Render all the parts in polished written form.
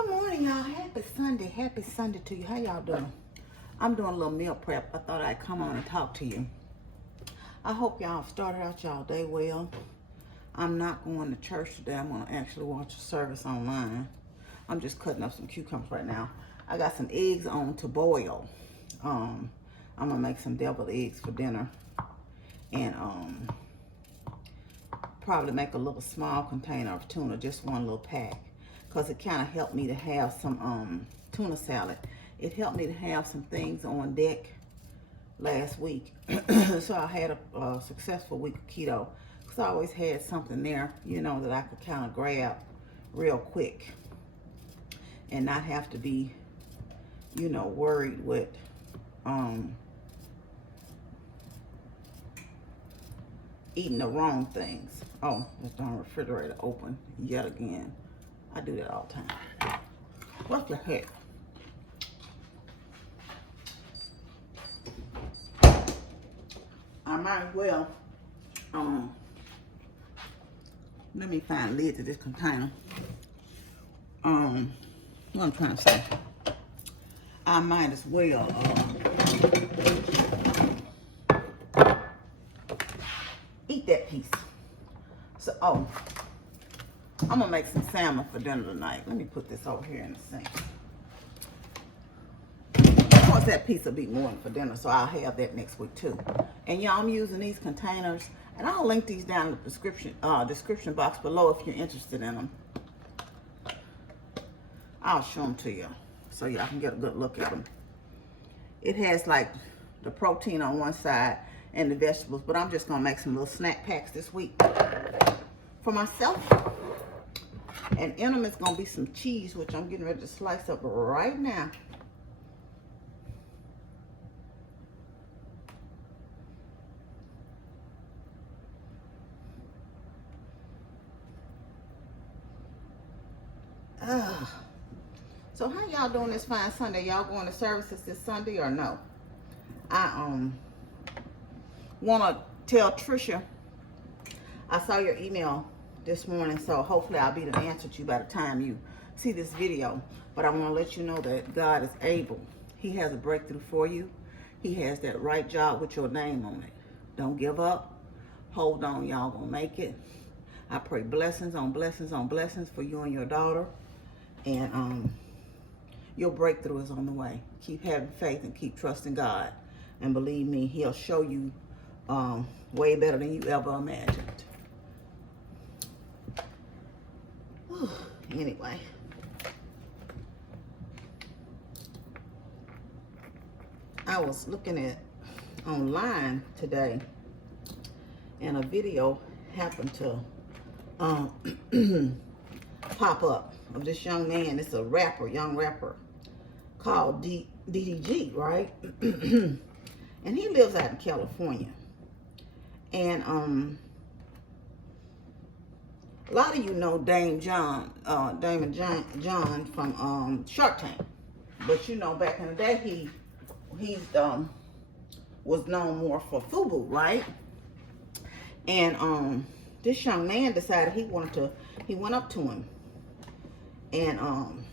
Good morning, y'all. Happy Sunday. Happy Sunday to you. How y'all doing? I'm doing a little meal prep. I thought I'd come on and talk to you. I hope y'all started out y'all day well. I'm not going to church today. I'm going to actually watch a service online. I'm just cutting up some cucumbers right now. I got some eggs on to boil. I'm going to make some deviled eggs for dinner. And probably make a little small container of tuna, just one little pack. Because it kind of helped me to have some tuna salad. It helped me to have some things on deck last week. So I had a successful week of keto. Because I always had something there, you know, that I could kind of grab real quick. And not have to be, you know, worried with eating the wrong things. Oh, there's the refrigerator open yet again. I do that all the time. What the heck? I might as well, let me find a lid to this container. What I'm trying to say. I might as well, eat that piece. So, I'm gonna make some salmon for dinner tonight. Let me put this over here in the sink. Of course, that piece will be more for dinner, so I'll have that next week too. And y'all, I'm using these containers, and I'll link these down in the description box below if you're interested in them. I'll show them to you so y'all can get a good look at them. It has like the protein on one side and the vegetables, but I'm just gonna make some little snack packs this week for myself. And in them is gonna be some cheese, which I'm getting ready to slice up right now. So how y'all doing this fine Sunday? Y'all going to services this Sunday or no? I want to tell Trisha, I saw your email this morning, so hopefully I'll be the answer to you by the time you see this video. But I want to let you know that God is able. He has a breakthrough for you. He has that right job with your name on it. Don't give up. Hold on, y'all gonna make it. I pray blessings on blessings on blessings for you and your daughter. And your breakthrough is on the way. Keep having faith and keep trusting God. And believe me, He'll show you way better than you ever imagined. Anyway. I was looking at online today, and a video happened to pop up of this young man. It's a rapper, young rapper, called DDG, right? And he lives out in California. And a lot of you know Damon John from Shark Tank. But you know, back in the day, he was known more for FUBU, right? And this young man decided he went up to him and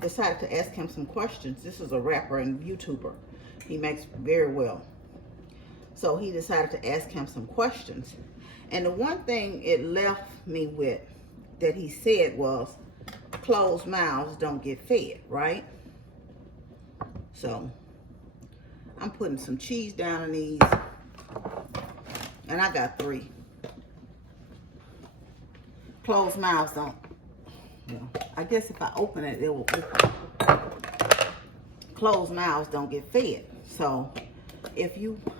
decided to ask him some questions. This is a rapper and YouTuber. He makes very well. So he decided to ask him some questions. And the one thing it left me with that he said was, closed mouths don't get fed, right? So I'm putting some cheese down in these. And I got 3. Closed mouths don't. Well, I guess if I open it, it will open. Closed mouths don't get fed. So if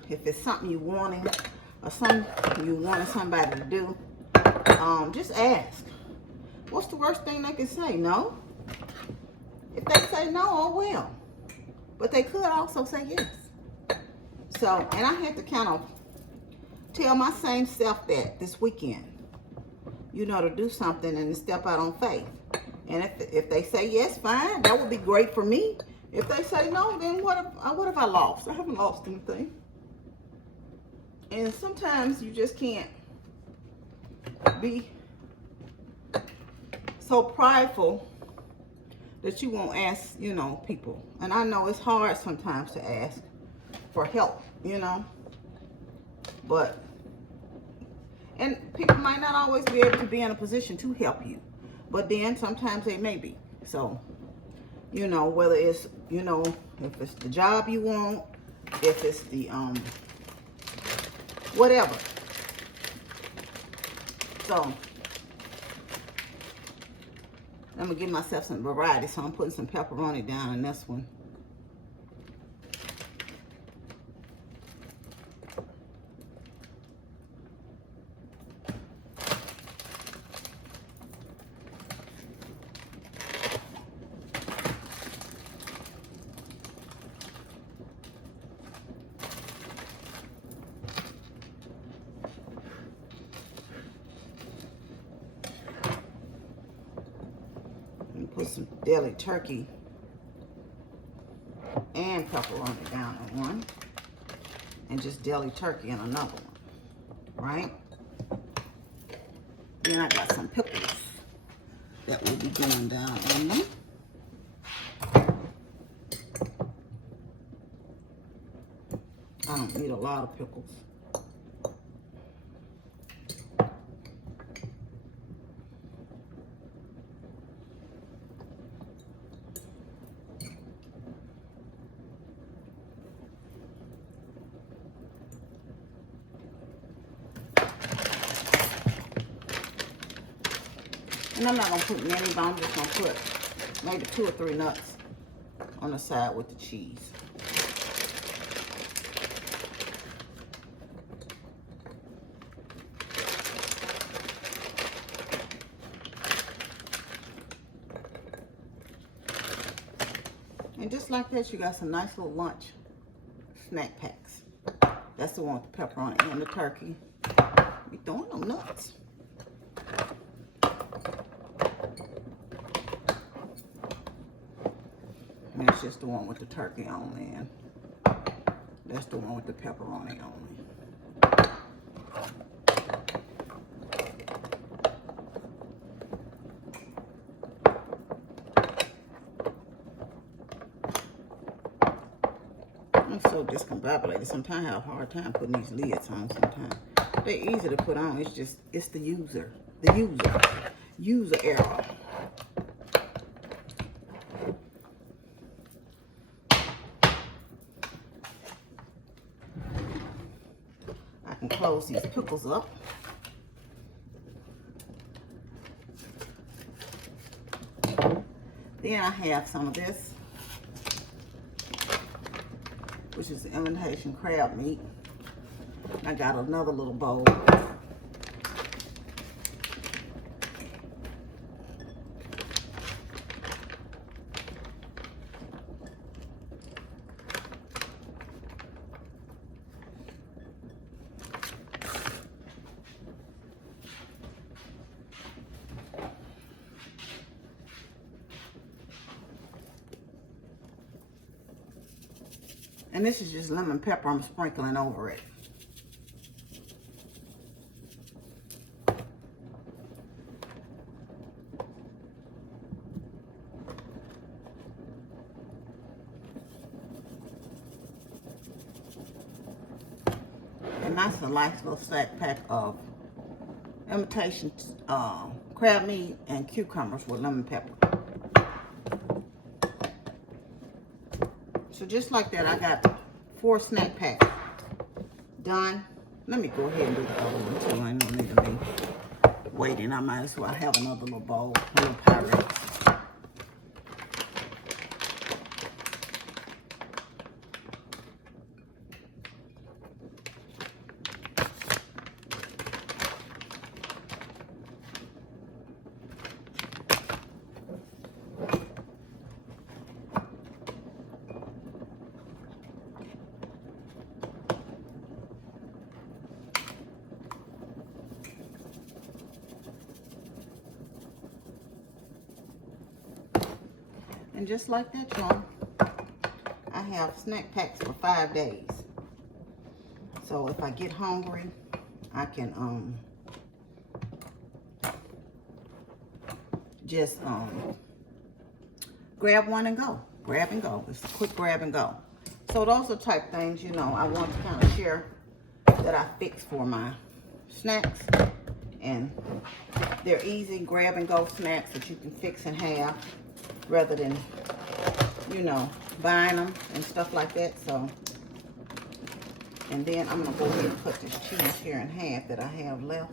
it's something you wanting or something you wanted somebody to do, just ask. What's the worst thing they can say? No? If they say no, oh well. But they could also say yes. So, and I had to kind of tell my same self that this weekend, you know, to do something and to step out on faith. And if they say yes, fine. That would be great for me. If they say no, then what have I lost? I haven't lost anything. And sometimes you just can't be so prideful that you won't ask, you know, people. And I know it's hard sometimes to ask for help, you know. But, and people might not always be able to be in a position to help you. But then sometimes they may be. So, you know, whether it's, you know, if it's the job you want, if it's the, whatever. So, I'm going to give myself some variety. So I'm putting some pepperoni down in this one. Put some deli turkey and pepperoni down in one, and just deli turkey in another one, right? Then I got some pickles that will be going down in them. I don't need a lot of pickles. And I'm not going to put many, but I'm just going to put maybe 2 or 3 nuts on the side with the cheese. And just like that, you got some nice little lunch snack packs. That's the one with the pepperoni and the turkey. Be throwing them nuts. And it's just the one with the turkey only, and that's the one with the pepperoni only. I'm so discombobulated. Sometimes I have a hard time putting these lids on sometimes. They're easy to put on. It's just, it's the user error. I can close these pickles up. Then I have some of this, which is the imitation crab meat. I got another little bowl. And this is just lemon pepper I'm sprinkling over it. And that's a nice little stack pack of imitation crab meat and cucumbers with lemon pepper. So just like that, I got 4 snack packs done. Let me go ahead and do the other one too. I don't need to be waiting. I might as well have another little bowl, a little Pyrex. And just like that, y'all, I have snack packs for 5 days. So if I get hungry, I can just grab one and go. Grab and go. It's a quick grab and go. So those are type things, you know, I want to kind of share that I fix for my snacks. And they're easy grab and go snacks that you can fix and have rather than, you know, buying them and stuff like that. So, and then I'm gonna go ahead and cut this cheese here in half that I have left.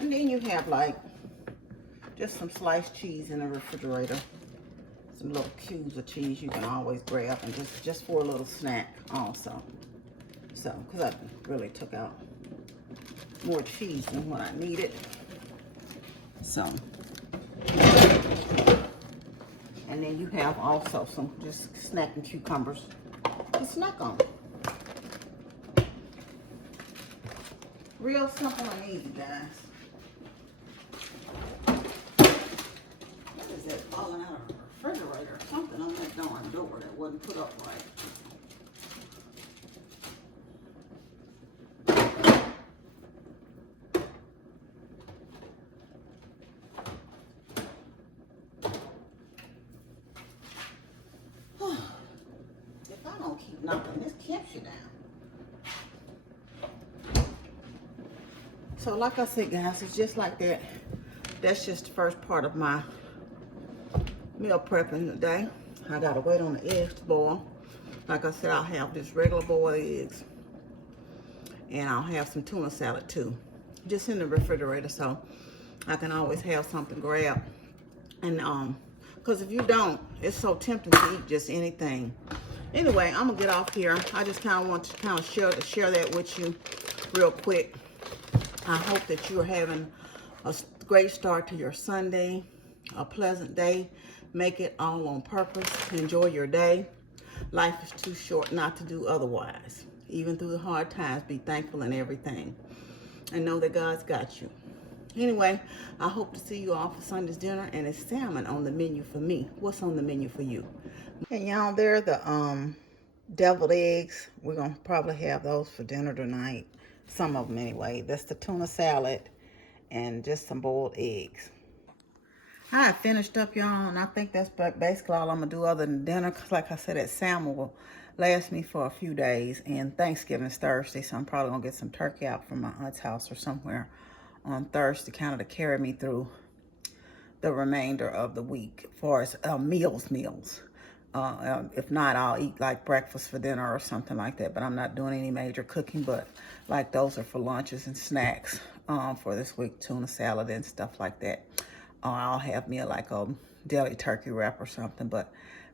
And then you have like just some sliced cheese in the refrigerator. Some little cubes of cheese you can always grab, and just for a little snack also. So, because I really took out more cheese than what I needed. So, and then you have also some just snacking cucumbers to snack on. Real simple and easy, guys. What is that falling out of the refrigerator? Something on that darn door that wasn't put up right. If I don't keep knocking this camp down. So like I said, guys, it's just like that. That's just the first part of my meal prepping today. I gotta wait on the eggs to boil. Like I said, I'll have just regular boiled eggs. And I'll have some tuna salad too. Just in the refrigerator so I can always have something grab. And because if you don't, it's so tempting to eat just anything. Anyway, I'm gonna get off here. I just kind of want to kind of share that with you real quick. I hope that you're having a great start to your Sunday, a pleasant day. Make it all on purpose. Enjoy your day. Life is too short not to do otherwise. Even through the hard times, be thankful in everything. And know that God's got you. Anyway, I hope to see you all for Sunday's dinner, and it's salmon on the menu for me. What's on the menu for you? And y'all, there the deviled eggs. We're gonna probably have those for dinner tonight. Some of them anyway. That's the tuna salad and just some boiled eggs. I have finished up, y'all, and I think that's basically all I'm gonna do other than dinner. Cause like I said, that salmon will last me for a few days, and Thanksgiving's Thursday, so I'm probably gonna get some turkey out from my aunt's house or somewhere on Thursday, kind of to carry me through the remainder of the week as far as meals. If not, I'll eat like breakfast for dinner or something like that, but I'm not doing any major cooking, but like those are for lunches and snacks for this week, tuna salad and stuff like that. I'll have me like a deli turkey wrap or something, but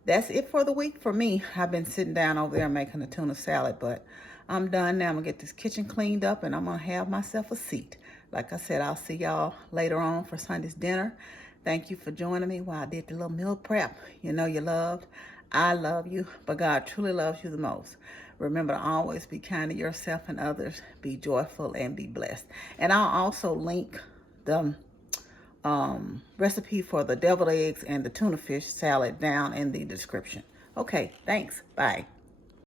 that's it for the week for me. I've been sitting down over there making a tuna salad, but I'm done now. I'm gonna get this kitchen cleaned up and I'm gonna have myself a seat. Like I said, I'll see y'all later on for Sunday's dinner. Thank you for joining me while I did the little meal prep. You know you're loved. I love you, but God truly loves you the most. Remember to always be kind to yourself and others. Be joyful and be blessed. And I'll also link the recipe for the deviled eggs and the tuna fish salad down in the description. Okay, thanks. Bye.